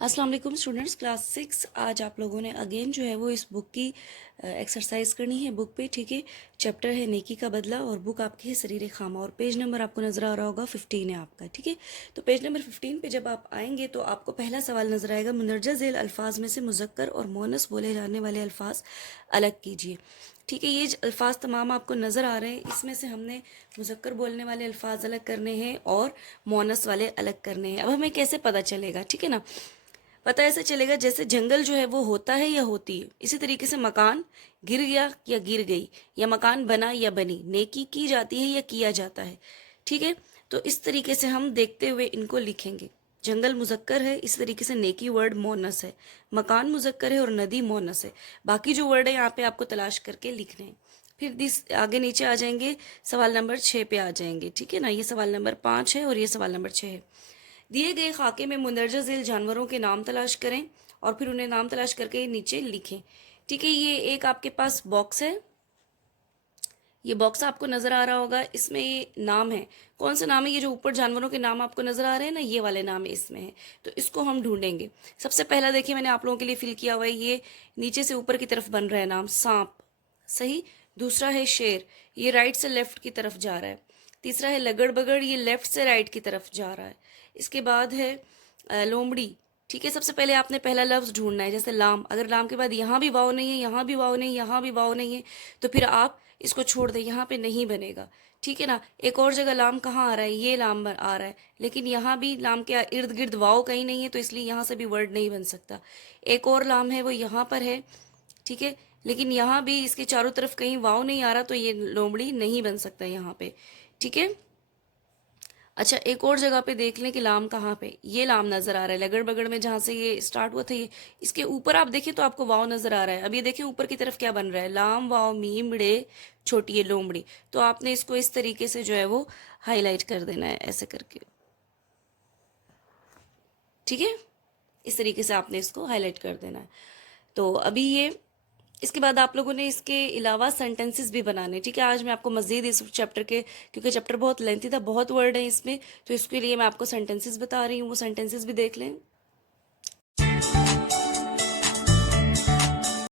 अस्सलाम वालेकुम students, class 6। आज आप लोगों ने अगेन जो है वो इस बुक की एक्सरसाइज करनी है बुक पे। ठीक है, चैप्टर है नेकी का बदला और बुक आपकी है सरीर खामा और पेज नंबर आपको नज़र आ रहा होगा 15 है आपका। ठीक है, तो पेज नंबर 15 पे जब आप आएंगे तो आपको पहला सवाल नज़र आएगा, मुंदरजा झेल अल्फाज में से मुज़क्कर और मोनस बोले जाने वाले अल्फाज अलग कीजिए। ठीक है, ये अल्फाज तमाम आपको नज़र आ रहे हैं, इसमें से हमने मुज़क्कर बोलने वाले अल्फाज अलग करने हैं और मोनस वाले अलग करने हैं। अब हमें कैसे पता चलेगा? ठीक है ना, पता ऐसे चलेगा जैसे जंगल जो है वो होता है या होती है, इसी तरीके से मकान गिर गया या गिर गई, या मकान बना या बनी, नेकी की जाती है या किया जाता है। ठीक है, तो इस तरीके से हम देखते हुए इनको लिखेंगे। जंगल मुजक्कर है, इस तरीके से नेकी वर्ड मोनस है, मकान मुजक्कर है और नदी मोनस है। बाकी जो वर्ड है यहाँ पे आपको तलाश करके लिखने हैं। फिर आगे नीचे आ जाएंगे, सवाल नंबर 6 पे आ जाएंगे। ठीक है ना, ये सवाल नंबर 5 है और ये सवाल नंबर 6 है। दिए गए खाके में मुंदरजा झेल जानवरों के नाम तलाश करें और फिर उन्हें नाम तलाश करके नीचे लिखें। ठीक है, ये एक आपके पास बॉक्स है, ये बॉक्स आपको नजर आ रहा होगा, इसमें ये नाम है। कौन सा नाम है? ये जो ऊपर जानवरों के नाम आपको नजर आ रहे हैं ना, ये वाले नाम इसमें है, तो इसको हम ढूंढेंगे। सबसे पहला देखिए, मैंने आप लोगों के लिए फिल किया हुआ है, ये नीचे से ऊपर की तरफ बन रहा है नाम, सांप। सही। दूसरा है शेर, ये राइट से लेफ्ट की तरफ जा रहा है। तीसरा है लगड़ बगड़, ये लेफ्ट से राइट की तरफ जा रहा है। इसके बाद है लोमड़ी। ठीक है, सबसे पहले आपने पहला लफ्ज ढूंढना है, जैसे लाम, अगर लाम के बाद यहाँ भी वाव नहीं है, यहाँ भी वाव नहीं, यहाँ भी वाव नहीं है, तो फिर आप इसको छोड़ दें, यहाँ पे नहीं बनेगा। ठीक है ना, एक और जगह लाम कहाँ आ रहा है, ये लाम आ रहा है, लेकिन यहाँ भी लाम के इर्द गिर्द वाव कहीं नहीं है, तो इसलिए यहाँ से भी वर्ड नहीं बन सकता। एक और लाम है, वो यहाँ पर है। ठीक है, लेकिन यहाँ भी इसके चारों तरफ कहीं वाव नहीं आ रहा, तो ये लोमड़ी नहीं बन सकता यहाँ पे। ठीक है, अच्छा एक और जगह पे देख लें कि लाम कहाँ पे, ये लाम नजर आ रहा है लगड़ बगड़ में, जहां से ये स्टार्ट हुआ था, ये इसके ऊपर आप देखें तो आपको वाव नजर आ रहा है। अब ये देखें ऊपर की तरफ क्या बन रहा है, लाम वाव मीम ड़े छोटी ये लोमड़ी। तो आपने इसको इस तरीके से जो है वो हाईलाइट कर देना है, ऐसे करके। ठीक है, इस तरीके से आपने इसको हाईलाइट कर देना है। तो अभी ये, इसके बाद आप लोगों ने इसके अलावा सेंटेंसेस भी बनाने। ठीक है, आज मैं आपको मजीद इस चैप्टर के, क्योंकि चैप्टर बहुत लेंथी था, बहुत वर्ड है इसमें, तो इसके लिए मैं आपको सेंटेंसेस बता रही हूँ, वो सेंटेंसेस भी देख लें।